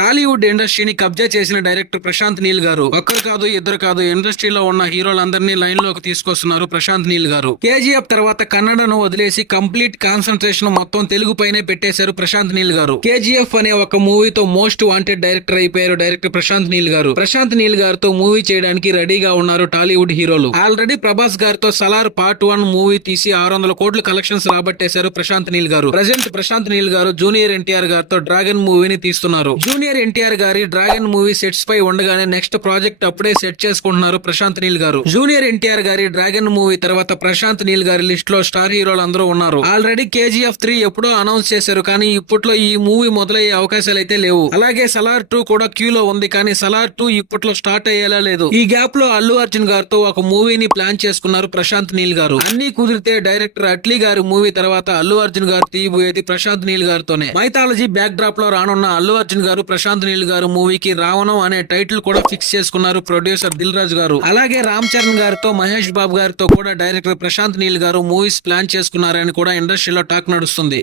టాలీవుడ్ ఇండస్ట్రీని కబ్జా చేసిన డైరెక్టర్ ప్రశాంత్ నీల్ గారు ఒక్కరు కాదు ఇద్దరు కాదు ఇండస్ట్రీలో ఉన్న హీరోలందరినీ లైన్ లోకి తీసుకొస్తున్నారు ప్రశాంత్ నీల్ గారు. కేజీఎఫ్ తర్వాత కన్నడను వదిలేసి కంప్లీట్ కాన్సన్ట్రేషన్ మొత్తం తెలుగు పైనే పెట్టేశారు ప్రశాంత్ నీల్ గారు. కేజీఎఫ్ అనే ఒక మూవీతో మోస్ట్ వాంటెడ్ డైరెక్టర్ అయిపోయారు డైరెక్టర్ ప్రశాంత్ నీల్ గారు. ప్రశాంత్ నీల్ గారితో మూవీ చేయడానికి రెడీగా ఉన్నారు టాలీవుడ్ హీరోలు. ఆల్రెడీ ప్రభాస్ గారితో సలార్ పార్ట్ 1 మూవీ తీసి 600 కోట్ల కలెక్షన్స్ రాబట్టేశారు ప్రశాంత్ నీల్ గారు. ప్రజెంట్ ప్రశాంత్ నీల్ గారు జూనియర్ ఎన్టీఆర్ గారితో డ్రాగన్ మూవీని తీస్తున్నారు. జూనియర్ ఎన్టీఆర్ గారి డ్రాగన్ మూవీ సెట్స్ పై ఉండగానే నెక్స్ట్ ప్రాజెక్ట్ అప్పుడే సెట్ చేసుకుంటున్నారు ప్రశాంత్ నీల్ గారు. జూనియర్ ఎన్టీఆర్ గారి డ్రాగన్ మూవీ తర్వాత ప్రశాంత్ నీల్ గారి లిస్ట్ లో స్టార్ హీరోలు అందరూ ఉన్నారు. ఆల్రెడీ కేజీఎఫ్ 3 ఎప్పుడో అనౌన్స్ చేశారు, కానీ ఇప్పట్లో ఈ మూవీ మొదలయ్యే అవకాశాలు అయితే లేవు. అలాగే సలార్ 2 కూడా క్యూలో ఉంది, కానీ సలార్ 2 ఇప్పట్లో స్టార్ట్ అయ్యేలా లేదు. ఈ గ్యాప్ లో అల్లు అర్జున్ గారితో ఒక మూవీని ప్లాన్ చేసుకున్నారు ప్రశాంత్ నీల్ గారు. అన్ని కుదిరితే డైరెక్టర్ అట్లీ గారి మూవీ తర్వాత అల్లు అర్జున్ గారు తీయబోయేది Prashanth Neel గారితోనే. Mythology back drop లో రానున్న అల్లు అర్జున్ గారు ప్రశాంత్ నీల్ గారు మూవీకి రావణం అనే టైటిల్ కూడా ఫిక్స్ చేసుకున్నారు ప్రొడ్యూసర్ దిల్ రాజు గారు. అలాగే రామ్ చరణ్ గారితో మహేష్ బాబు గారితో కూడా డైరెక్టర్ ప్రశాంత్ నీల్ గారు మూవీస్ ప్లాన్ చేసుకున్నారని కూడా ఇండస్ట్రీలో టాక్ నడుస్తుంది.